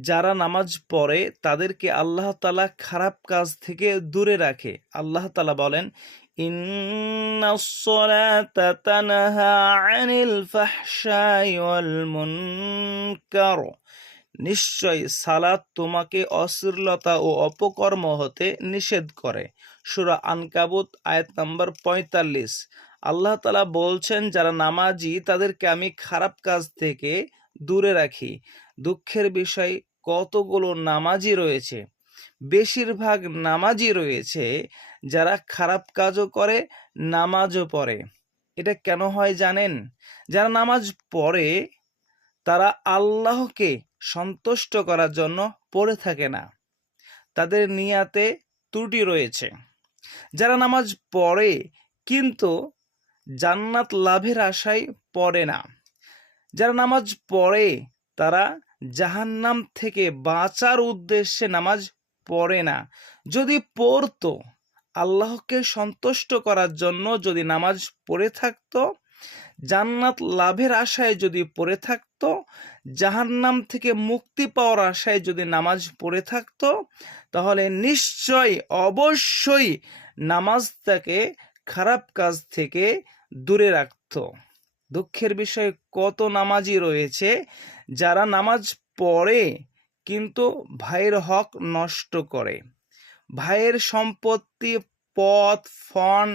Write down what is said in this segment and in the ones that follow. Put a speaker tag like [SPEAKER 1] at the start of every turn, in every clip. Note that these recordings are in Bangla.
[SPEAKER 1] যারা নামাজ পড়ে, তাদেরকে আল্লাহ তালা খারাপ কাজ থেকে দূরে রাখে। আল্লাহ তালা বলেন নিশ্চয় সালাত তোমাকে অশ্লীলতা ও অপকর্ম হতে নিষেধ করে। সুরা আনকাবুত, আয়াত নম্বর পঁয়তাল্লিশ। আল্লাহ তালা বলছেন, যারা নামাজি, তাদেরকে আমি খারাপ কাজ থেকে দূরে রাখি। দুঃখের বিষয় কতগুলো নামাজি রয়েছে। বেশিরভাগ নামাজি রয়েছে যারা খারাপ কাজও করে, নামাজও পড়ে। এটা কেন হয় জানেন? যারা নামাজ পড়ে, তারা আল্লাহকে সন্তুষ্ট করার জন্য পড়ে থাকে না। তাদের নিয়াতে ত্রুটি রয়েছে। যারা নামাজ পড়ে, কিন্তু জান্নাত লাভের আশায় পড়ে না। যারা নামাজ পড়ে, তারা জাহান্নাম থেকে বাঁচার উদ্দেশ্যে নামাজ পড়ে না। যদি পড়তো, আল্লাহকে সন্তুষ্ট করার জন্য যদি নামাজ পড়ে থাকতো, জান্নাত লাভের আশায় যদি পড়ে থাকতো, জাহান্নাম থেকে মুক্তি পাওয়ার আশায় যদি নামাজ পড়ে থাকতো, তাহলে নিশ্চয় অবশ্যই নামাজ তাকে খারাপ কাজ থেকে দূরে রাখতো। দুঃখের বিষয়ে কত নামাজি রয়েছে, যারা নামাজ পড়ে কিন্তু ভাইয়ের হক নষ্ট করে। ভাইয়ের সম্পত্তি, পথ, ফন,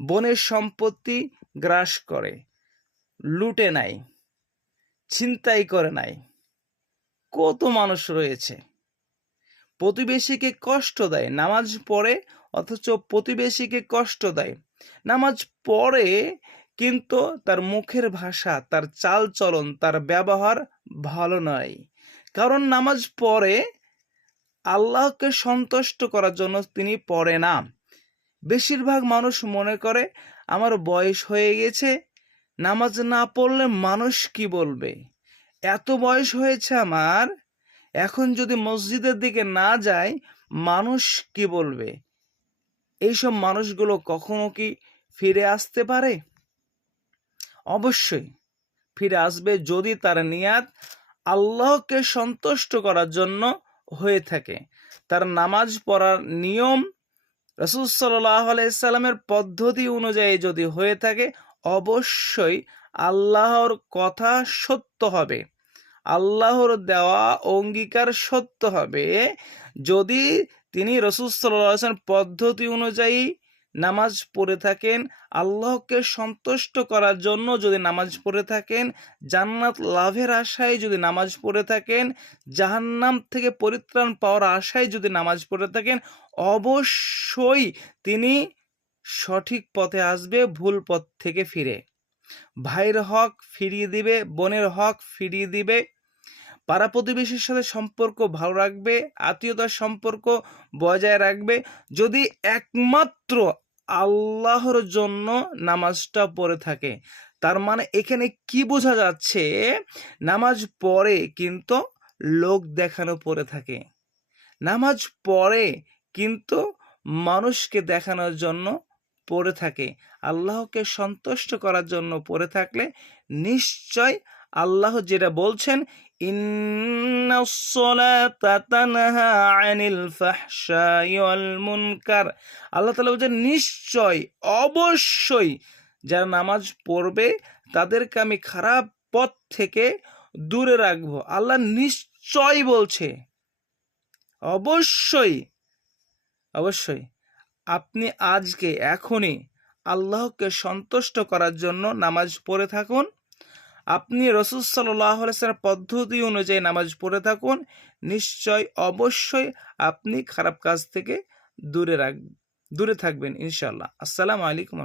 [SPEAKER 1] বোনের সম্পত্তি গ্রাস করে, লুটে নাই ছিনতাই করে নাই কত মানুষ রয়েছে। প্রতিবেশীকে কষ্ট দেয়, নামাজ পড়ে অথচ প্রতিবেশীকে কষ্ট দেয়। নামাজ পড়ে কিন্তু তার মুখের ভাষা, তার চাল চলন তার ব্যবহার ভালো নয়। কারণ নামাজ পড়ে আল্লাহকে সন্তুষ্ট করার জন্য তিনি পড়ে না। বেশিরভাগ মানুষ মনে করে, আমার বয়স হয়ে গেছে, নামাজ না পড়লে মানুষ কি বলবে? এত বয়স হয়েছে আমার, এখন যদি মসজিদের দিকে না যায় মানুষ কি বলবে? এইসব মানুষগুলো কখনো কি ফিরে আসতে পারে? অবশ্যই ফিরে আসবে যদি তার নিয়াত আল্লাহকে সন্তুষ্ট করার জন্য হয়ে থাকে। তার নামাজ পড়ার নিয়ম রসুল সাল্লাহ আলাইসাল্লামের পদ্ধতি অনুযায়ী যদি হয়ে থাকে, অবশ্যই আল্লাহর কথা সত্য হবে। আল্লাহর দেওয়া অঙ্গীকার সত্য হবে। যদি তিনি রসুল সাল্লাম পদ্ধতি অনুযায়ী নামাজ পড়ে থাকেন। আল্লাহকে সন্তুষ্ট করার জন্য যদি নামাজ পড়ে থাকেন, জান্নাত লাভের আশায় যদি নামাজ পড়ে থাকেন, জাহান্নাম থেকে পরিত্রাণ পাওয়ার আশায় যদি নামাজ পড়ে থাকেন, অবশ্যই তিনি সঠিক পথে আসবে, ভুল পথ থেকে ফিরে। ভাইয়ের হক ফিরিয়ে দিবে, বোনের হক ফিরিয়ে দিবে। পাড়া প্রতিবেশীর সাথে সম্পর্ক ভালো রাখবে, আত্মীয়তার সম্পর্ক বজায় রাখবে। যদি একমাত্র আল্লাহর জন্য নামাজটা পড়ে থাকে, তার মানে এখানে কি বোঝা যাচ্ছে? নামাজ পড়ে কিন্তু লোক দেখানো পড়ে থাকে। নামাজ পড়ে কিন্তু মানুষকে দেখানোর জন্য পড়ে থাকে। আল্লাহকে সন্তুষ্ট করার জন্য পড়ে থাকলে নিশ্চয় আল্লাহ যেটা বলছেন আল্লাহ তালা বলছেন, নিশ্চয়, অবশ্যই যারা নামাজ পড়বে, তাদেরকে আমি খারাপ পথ থেকে দূরে রাখব। আল্লাহ নিশ্চয় বলছে। অবশ্যই অবশ্যই। আপনি আজকে, এখনই আল্লাহকে সন্তুষ্ট করার জন্য নামাজ পড়ে থাকুন। আপনি রসুল সাল্লাহের পদ্ধতি অনুযায়ী নামাজ পড়ে থাকুন। নিশ্চয় অবশ্যই আপনি খারাপ কাজ থেকে দূরে রাখ, দূরে থাকবেন ইনশাল্লাহ আসসালামু আলাইকুম